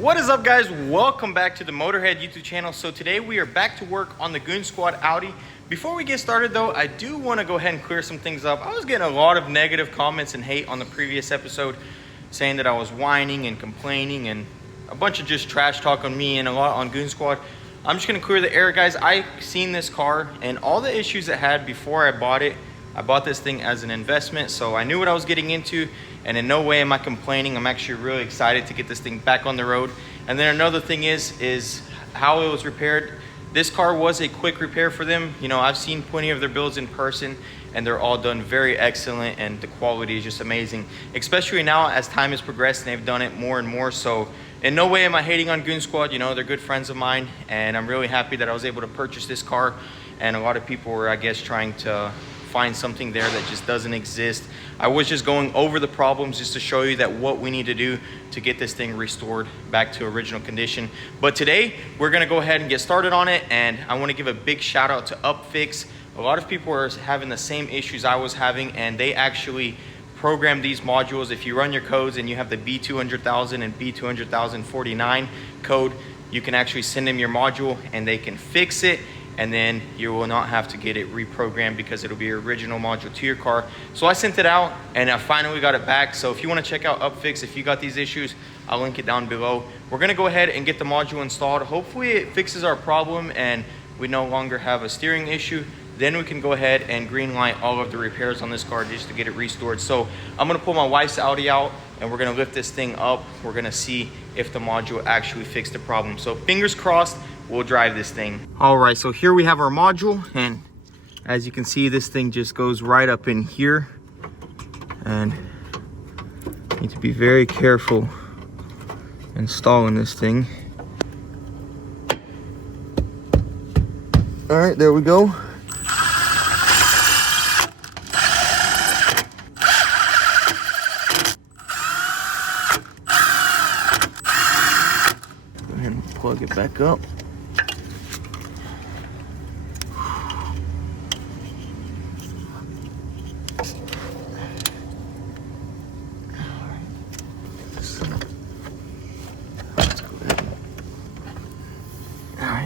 What is up, guys? Welcome back to the Motorhead YouTube channel. So today we are back to work on the Goon Squad Audi. Before we get started though, I do want to go ahead and clear some things up. I was getting a lot of negative comments and hate on the previous episode, saying that I was whining and complaining and a bunch of just trash talk on me and a lot on Goon Squad. I'm just going to clear the air, guys. I seen this car and all the issues it had before I bought it. I bought this thing as an investment, so I knew what I was getting into, and in no way am I complaining. I'm actually really excited to get this thing back on the road. And then another thing is how it was repaired. This car was a quick repair for them. You know, I've seen plenty of their builds in person, and they're all done very excellent, and the quality is just amazing, especially now as time has progressed and they've done it more and more. So in no way am I hating on Goon Squad. You know, they're good friends of mine, and I'm really happy that I was able to purchase this car. And a lot of people were, I guess, trying to find something there that just doesn't exist. I was just going over the problems just to show you that what we need to do to get this thing restored back to original condition. But today we're gonna go ahead and get started on it, and I want to give a big shout out to Upfix. A lot of people are having the same issues I was having, and they actually program these modules. If you run your codes and you have the B200,000 and B200,049 code, you can actually send them your module and they can fix it, and then you will not have to get it reprogrammed because it'll be your original module to your car. So I sent it out and I finally got it back. So if you want to check out Upfix, if you got these issues, I'll link it down below. We're gonna go ahead and get the module installed. Hopefully it fixes our problem and we no longer have a steering issue. Then we can go ahead and green light all of the repairs on this car just to get it restored. So I'm gonna pull my wife's Audi out and we're gonna lift this thing up. We're gonna see if the module actually fixed the problem. So fingers crossed, we'll drive this thing. All right, so here we have our module, and as you can see, this thing just goes right up in here, and you need to be very careful installing this thing. All right, there we go. Go ahead and plug it back up.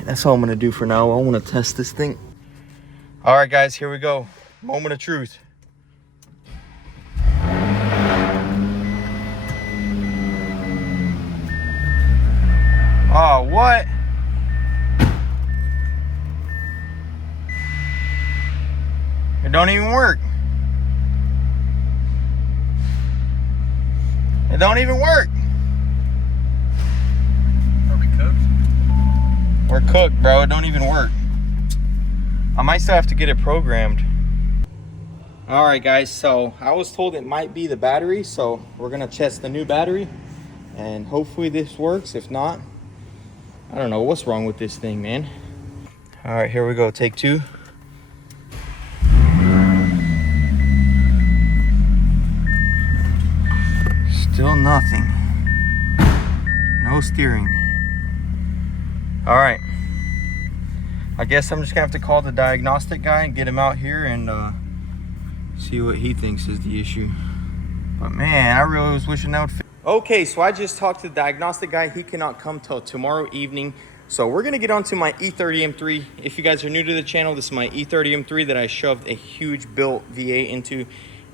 That's all I'm gonna do for now. I want to test this thing. All right, guys, here we go. Moment of truth. Oh, what? It don't even work. It don't even work. We're cooked, bro. It don't even work. I might still have to get it programmed. All right, guys, so I was told it might be the battery, so we're gonna test the new battery and hopefully this works. If not, I don't know what's wrong with this thing, man. All right, here we go. Take two. Still nothing. No steering. All right, I guess I'm just gonna have to call the diagnostic guy and get him out here and see what he thinks is the issue. But man, I really was wishing that would fit. Okay, so I just talked to the diagnostic guy. He cannot come till tomorrow evening. So we're gonna get onto my E30 M3. If you guys are new to the channel, this is my E30 M3 that I shoved a huge built V8 into.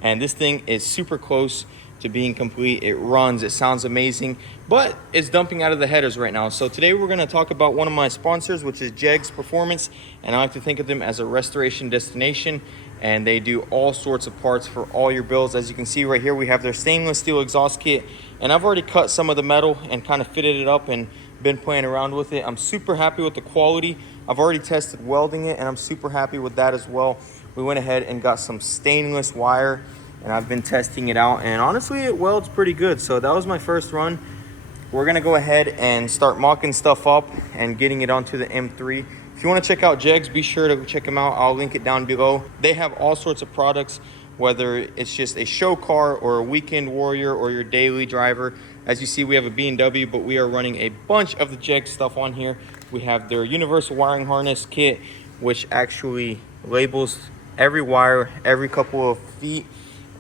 And this thing is super close to being complete. It runs, it sounds amazing, but it's dumping out of the headers right now. So today we're gonna talk about one of my sponsors, which is Jegs Performance, and I like to think of them as a restoration destination, and they do all sorts of parts for all your builds. As you can see right here, we have their stainless steel exhaust kit, and I've already cut some of the metal and kind of fitted it up and been playing around with it. I'm super happy with the quality. I've already tested welding it, and I'm super happy with that as well. We went ahead and got some stainless wire, and I've been testing it out, and honestly it welds pretty good. So that was my first run. We're gonna go ahead and start mocking stuff up and getting it onto the M3. If you want to check out Jegs, be sure to check them out. I'll link it down below. They have all sorts of products, whether it's just a show car or a weekend warrior or your daily driver. As you see, we have a B&W, but we are running a bunch of the Jegs stuff on here. We have their universal wiring harness kit, which actually labels every wire every couple of feet,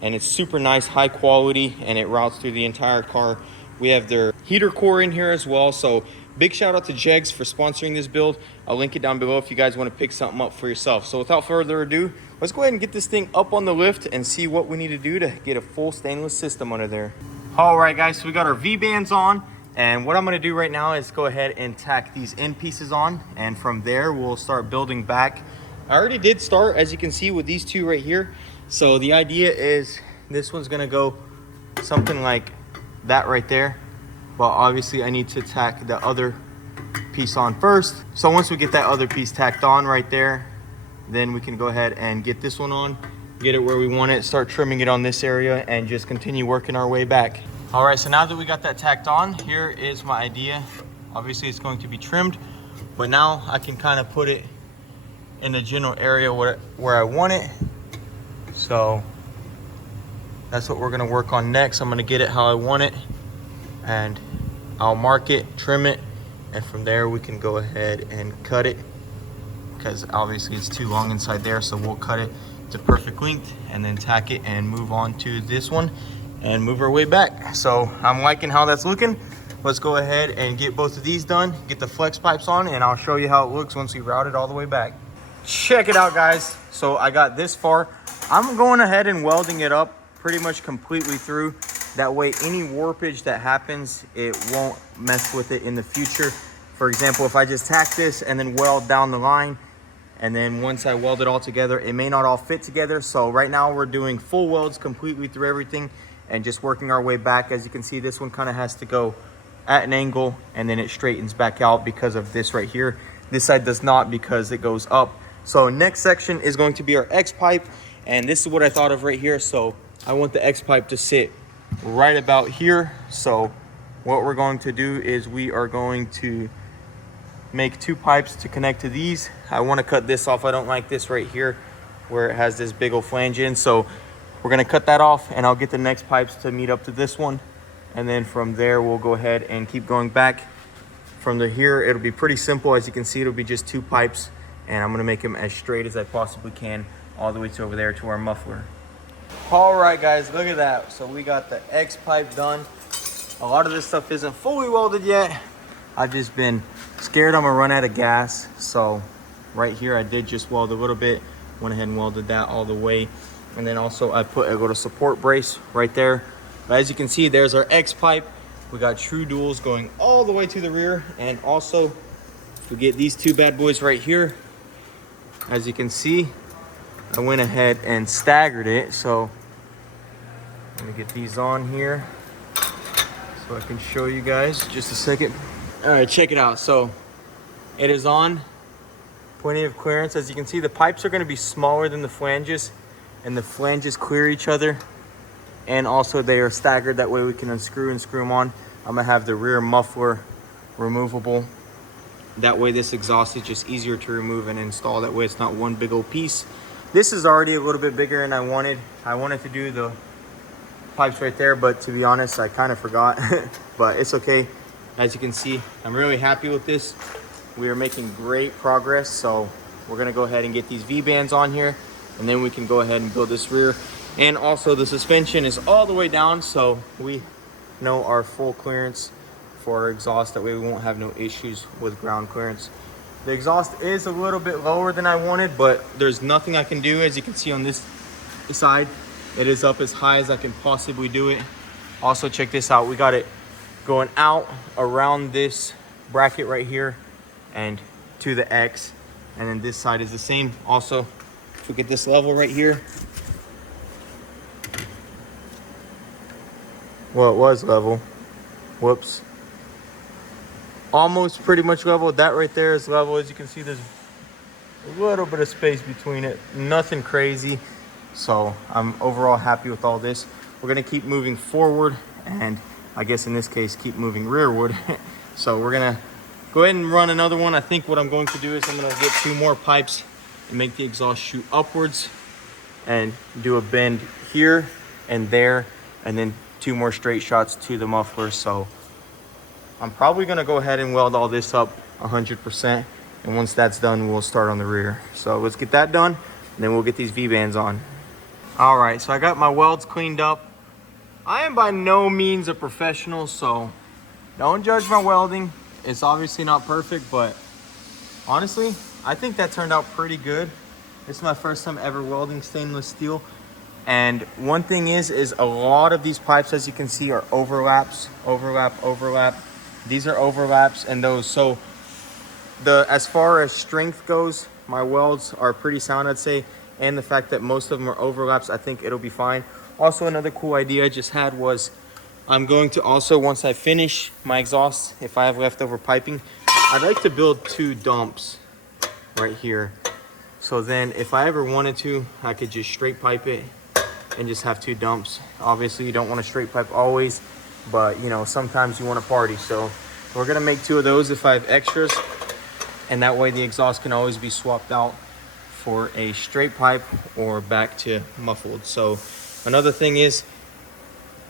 and it's super nice, high quality, and it routes through the entire car We have their heater core in here as well. So big shout out to Jegs for sponsoring this build. I'll link it down below if you guys want to pick something up for yourself. So without further ado, let's go ahead and get this thing up on the lift and see what we need to do to get a full stainless system under there. All right, guys, so we got our V-bands on. And what I'm going to do right now is go ahead and tack these end pieces on. And from there, we'll start building back. I already did start, as you can see, with these two right here. So the idea is this one's going to go something like that right there. But obviously, I need to tack the other piece on first. So once we get that other piece tacked on right there, then we can go ahead and get this one on, get it where we want it, start trimming it on this area, and just continue working our way back. All right, so now that we got that tacked on, here is my idea. Obviously, it's going to be trimmed, but now I can kind of put it in the general area where I want it. So that's what we're gonna work on next. I'm gonna get it how I want it, and I'll mark it, trim it, and from there we can go ahead and cut it, because obviously it's too long inside there. So we'll cut it to perfect length and then tack it and move on to this one and move our way back. So I'm liking how that's looking. Let's go ahead and get both of these done, get the flex pipes on, and I'll show you how it looks once we route it all the way back. Check it out, guys. So I got this far. I'm going ahead and welding it up pretty much completely through. That way any warpage that happens, it won't mess with it in the future. For example, if I just tack this and then weld down the line, and then once I weld it all together, it may not all fit together. So right now we're doing full welds completely through everything and just working our way back. As you can see, this one kind of has to go at an angle and then it straightens back out because of this right here. This side does not, because it goes up. So next section is going to be our X pipe, and this is what I thought of right here. So I want the X pipe to sit right about here. So what we're going to do is we are going to make two pipes to connect to these. I want to cut this off. I don't like this right here where it has this big old flange in. So we're going to cut that off, and I'll get the next pipes to meet up to this one. And then from there, we'll go ahead and keep going back. From the here, it'll be pretty simple. As you can see, it'll be just two pipes, and I'm going to make them as straight as I possibly can all the way to over there to our muffler. All right, guys, look at that. So we got the X pipe done. A lot of this stuff isn't fully welded yet. I've just been scared I'm gonna run out of gas. So right here, I did just weld a little bit, went ahead and welded that all the way. And then also I put a little support brace right there. But as you can see, there's our X pipe. We got true duals going all the way to the rear. And also we get these two bad boys right here. As you can see, I went ahead and staggered it. So let me get these on here so I can show you guys just a second. All right, check it out. So it is on, plenty of clearance. As you can see, the pipes are going to be smaller than the flanges, and the flanges clear each other, and also they are staggered. That way we can unscrew and screw them on. I'm gonna have the rear muffler removable. That way this exhaust is just easier to remove and install. That way it's not one big old piece. This is already a little bit bigger than I wanted. I wanted to do the pipes right there, but to be honest, I kind of forgot. But it's okay. As you can see, I'm really happy with this. We are making great progress. So we're gonna go ahead and get these V-bands on here, and then we can go ahead and build this rear. And also the suspension is all the way down, so we know our full clearance for our exhaust. That way we won't have no issues with ground clearance. The exhaust is a little bit lower than I wanted, but there's nothing I can do. As you can see on this side, it is up as high as I can possibly do it. Also, check this out. We got it going out around this bracket right here and to the X. And then this side is the same. Also, if we get this level right here, well, it was level. Whoops. Almost pretty much level. That right there is level. As you can see, there's a little bit of space between it. Nothing crazy. So I'm overall happy with all this. We're gonna keep moving forward, and I guess in this case, keep moving rearward. So we're gonna go ahead and run another one. I think what I'm going to do is I'm gonna get two more pipes and make the exhaust shoot upwards and do a bend here and there, and then two more straight shots to the muffler. So I'm probably gonna go ahead and weld all this up 100%. And once that's done, we'll start on the rear. So let's get that done, and then we'll get these V-bands on. All right, so I got my welds cleaned up. I am by no means a professional, so don't judge my welding. It's obviously not perfect, but honestly, I think that turned out pretty good. This is my first time ever welding stainless steel. And one thing is a lot of these pipes, as you can see, are overlaps, overlap. These are overlaps and those. So as far as strength goes, my welds are pretty sound, I'd say. And the fact that most of them are overlaps, I think it'll be fine. Also, another cool idea I just had was I'm going to also, once I finish my exhaust, if I have leftover piping, I'd like to build 2 dumps right here. So then if I ever wanted to, I could just straight pipe it and just have 2 dumps. Obviously you don't want to straight pipe always, but you know, sometimes you want to party. So we're gonna make 2 of those if I have extras, and that way the exhaust can always be swapped out for a straight pipe or back to muffled. So another thing is,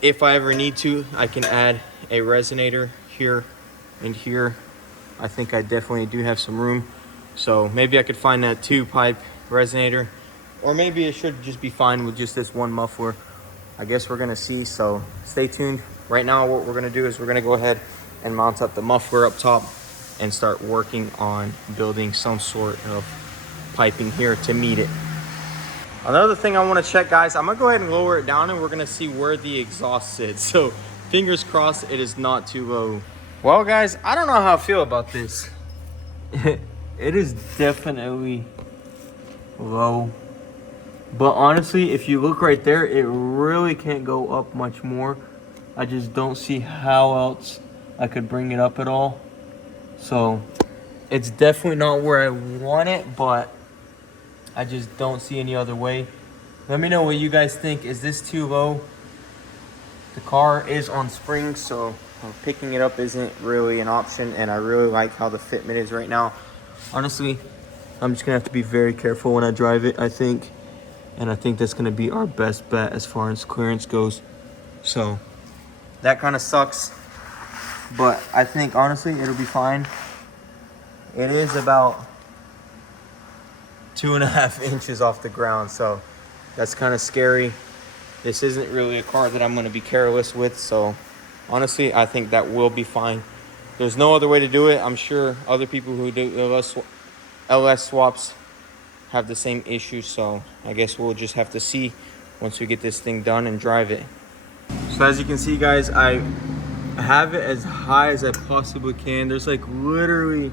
if I ever need to, I can add a resonator here and here. I think I definitely do have some room. So maybe I could find that 2-pipe resonator, or maybe it should just be fine with just this one muffler. I guess we're gonna see, so stay tuned. Right now what we're gonna do is we're gonna go ahead and mount up the muffler up top and start working on building some sort of piping here to meet it. Another thing I want to check, guys, I'm gonna go ahead and lower it down and we're gonna see where the exhaust sits. So fingers crossed it is not too low. Well guys, I don't know how I feel about this. It is definitely low, but honestly, if you look right there, it really can't go up much more. I just don't see how else I could bring it up at all. So it's definitely not where I want it, but I just don't see any other way. Let me know what you guys think. Is this too low? The car is on springs, so picking it up isn't really an option, and I really like how the fitment is right now. Honestly, I'm just gonna have to be very careful when I drive it, I think. And I think that's gonna be our best bet as far as clearance goes. So that kind of sucks, but I think honestly it'll be fine. It is about 2.5 inches off the ground, so that's kind of scary. This isn't really a car that I'm gonna be careless with, so honestly, I think that will be fine. There's no other way to do it. I'm sure other people who do LS swaps have the same issue, so I guess we'll just have to see once we get this thing done and drive it. So as you can see, guys, I have it as high as I possibly can. There's like literally,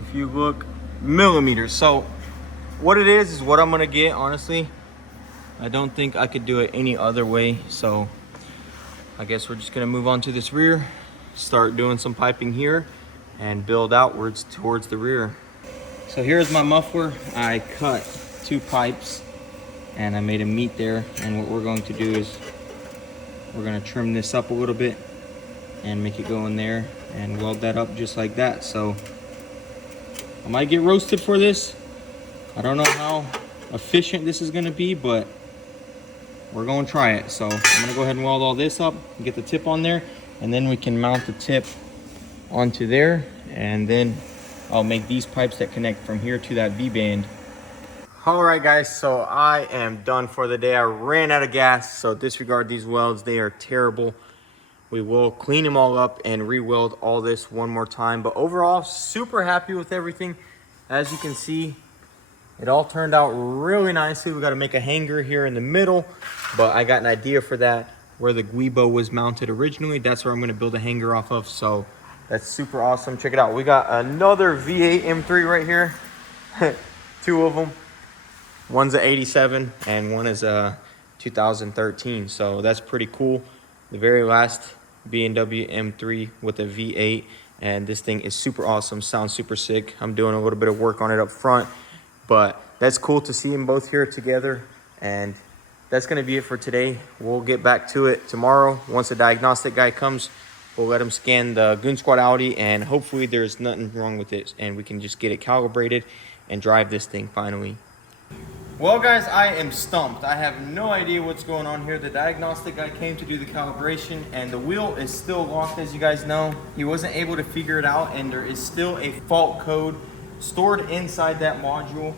if you look, millimeters. So what it is what I'm gonna get, honestly. I don't think I could do it any other way, so I guess we're just gonna move on to this rear, start doing some piping here, and build outwards towards the rear. So here's my muffler. I cut 2 pipes and I made a meet there, and what we're going to do is we're gonna trim this up a little bit and make it go in there and weld that up just like that. So I might get roasted for this. I don't know how efficient this is gonna be, but we're gonna try it. So I'm gonna go ahead and weld all this up, get the tip on there, and then we can mount the tip onto there, and then I'll make these pipes that connect from here to that V-band. All right, guys, so I am done for the day. I ran out of gas, so disregard these welds. They are terrible. We will clean them all up and re-weld all this one more time. But overall, super happy with everything. As you can see, it all turned out really nicely. We got to make a hanger here in the middle, but I got an idea for that. Where the guibo was mounted originally, that's where I'm going to build a hanger off of. So that's super awesome. Check it out. We got another V8 M3 right here. 2 of them. One's a 87 and one is a 2013. So that's pretty cool. The very last BMW M3 with a V8, and this thing is super awesome. Sounds super sick. I'm doing a little bit of work on it up front, but that's cool to see them both here together. And that's going to be it for today. We'll get back to it tomorrow. Once the diagnostic guy comes, we'll let him scan the Goon Squad Audi, and hopefully there's nothing wrong with it and we can just get it calibrated and drive this thing finally. Well, guys, I am stumped. I have no idea what's going on here. The diagnostic guy came to do the calibration, and the wheel is still locked, as you guys know. He wasn't able to figure it out, and there is still a fault code stored inside that module.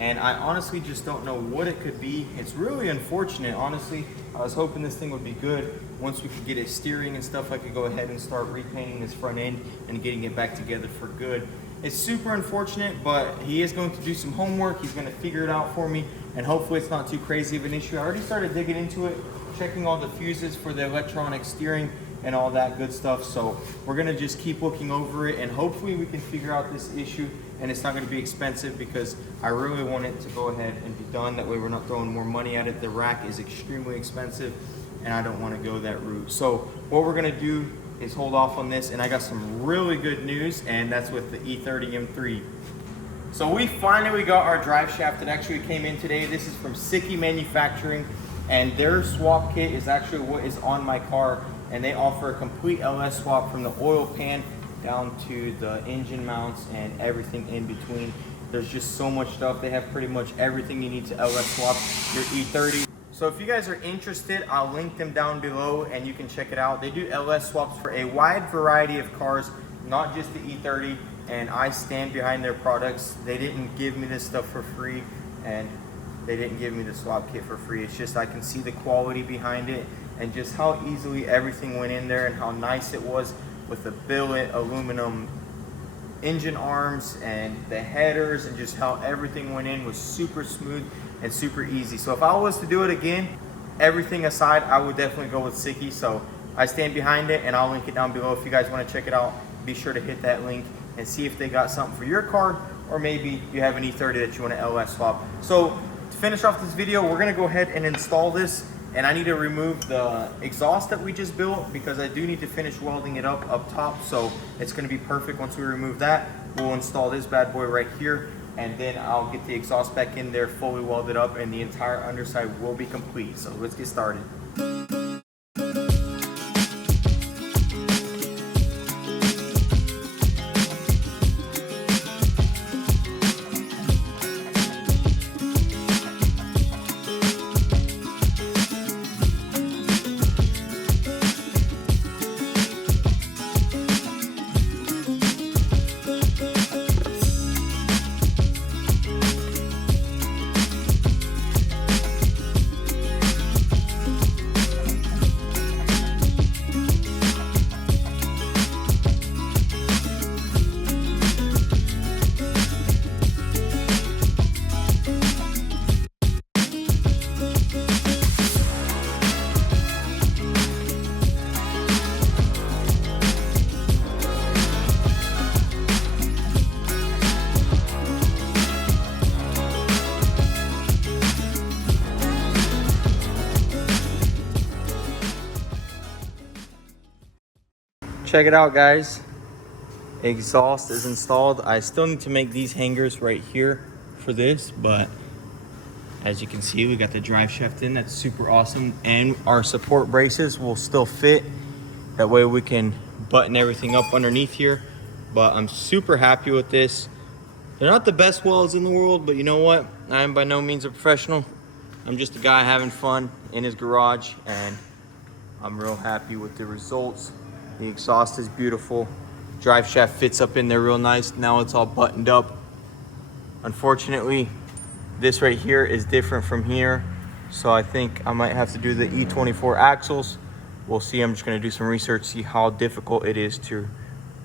And I honestly just don't know what it could be. It's really unfortunate, honestly. I was hoping this thing would be good. Once we could get it steering and stuff, I could go ahead and start repainting this front end and getting it back together for good. It's super unfortunate, but he is going to do some homework. He's going to figure it out for me, and hopefully it's not too crazy of an issue. I already started digging into it, checking all the fuses for the electronic steering and all that good stuff. So we're going to just keep looking over it, and hopefully we can figure out this issue, and it's not going to be expensive because I really want it to go ahead and be done. That way we're not throwing more money at it. The rack is extremely expensive, and I don't want to go that route. So what we're going to do is hold off on this, and I got some really good news, and that's with the E30 M3. So we finally got our drive shaft that actually came in today. This is from Sicky Manufacturing, and their swap kit is actually what is on my car, and they offer a complete LS swap from the oil pan down to the engine mounts and everything in between. There's just so much stuff. They have pretty much everything you need to LS swap your E30. So if you guys are interested, I'll link them down below and you can check it out. They do LS swaps for a wide variety of cars, not just the E30, and I stand behind their products. They didn't give me this stuff for free, and they didn't give me the swap kit for free. It's just I can see the quality behind it and just how easily everything went in there and how nice it was with the billet aluminum engine arms and the headers, and just how everything went in was super smooth and super easy. So if I was to do it again, everything aside, I would definitely go with Sicky. So I stand behind it, and I'll link it down below. If you guys want to check it out, be sure to hit that link and see if they got something for your car, or maybe you have an E30 that you want to LS swap. So to finish off this video, we're going to go ahead and install this, and I need to remove the exhaust that we just built because I do need to finish welding it up top. So it's going to be perfect. Once we remove that, we'll install this bad boy right here, and then I'll get the exhaust back in there fully welded up, and the entire underside will be complete. So let's get started. Check it out, guys. Exhaust is installed. I still need to make these hangers right here for this, but as you can see, we got the drive shaft in. That's super awesome, and our support braces will still fit. That way we can button everything up underneath here. But I'm super happy with this. They're not the best welds in the world, but you know what? I am by no means a professional. I'm just a guy having fun in his garage, and I'm real happy with the results. The exhaust is beautiful. Drive shaft fits up in there real nice. Now it's all buttoned up. Unfortunately, this right here is different from here. So I think I might have to do the E24 axles. We'll see. I'm just gonna do some research, see how difficult it is to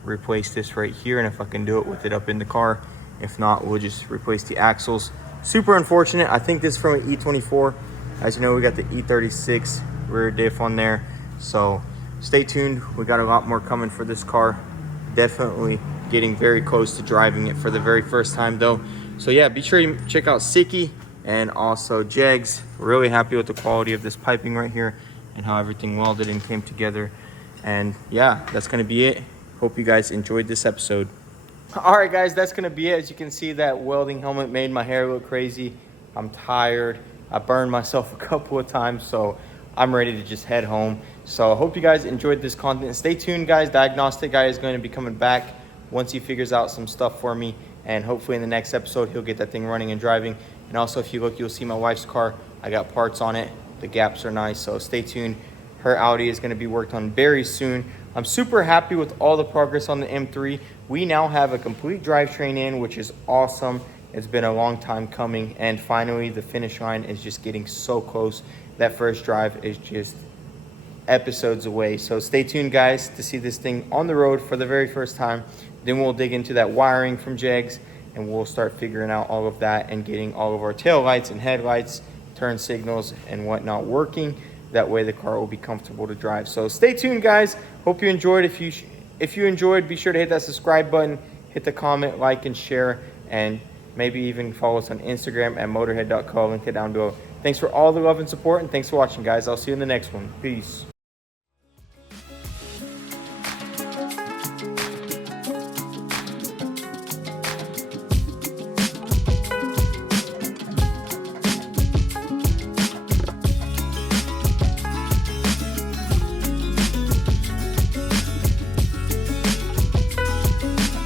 replace this right here, and if I can do it with it up in the car. If not, we'll just replace the axles. Super unfortunate. I think this is from an E24. As you know, we got the E36 rear diff on there. So stay tuned. We got a lot more coming for this car. Definitely getting very close to driving it for the very first time though. So yeah, be sure you check out Sicky and also Jegs. Really happy with the quality of this piping right here and how everything welded and came together. And yeah, that's gonna be it. Hope you guys enjoyed this episode. All right, guys, that's gonna be it. As you can see, that welding helmet made my hair look crazy. I'm tired. I burned myself a couple of times, so I'm ready to just head home. So I hope you guys enjoyed this content. Stay tuned, guys. Diagnostic guy is going to be coming back once he figures out some stuff for me, and hopefully in the next episode he'll get that thing running and driving. And also, if you look, you'll see my wife's car. I got parts on it. The gaps are nice, so stay tuned. Her Audi is going to be worked on very soon. I'm super happy with all the progress on the M3. We now have a complete drivetrain in, which is awesome. It's been a long time coming, and finally the finish line is just getting so close, that first drive is just episodes away. So stay tuned, guys, to see this thing on the road for the very first time. Then we'll dig into that wiring from Jegs, and we'll start figuring out all of that and getting all of our tail lights and headlights, turn signals and whatnot working. That way the car will be comfortable to drive. So stay tuned, guys. Hope you enjoyed. If you enjoyed, be sure to hit that subscribe button, hit the comment, like, and share, and maybe even follow us on Instagram at motorhead.co. Link it down below. Thanks for all the love and support, and thanks for watching, guys. I'll see you in the next one. Peace.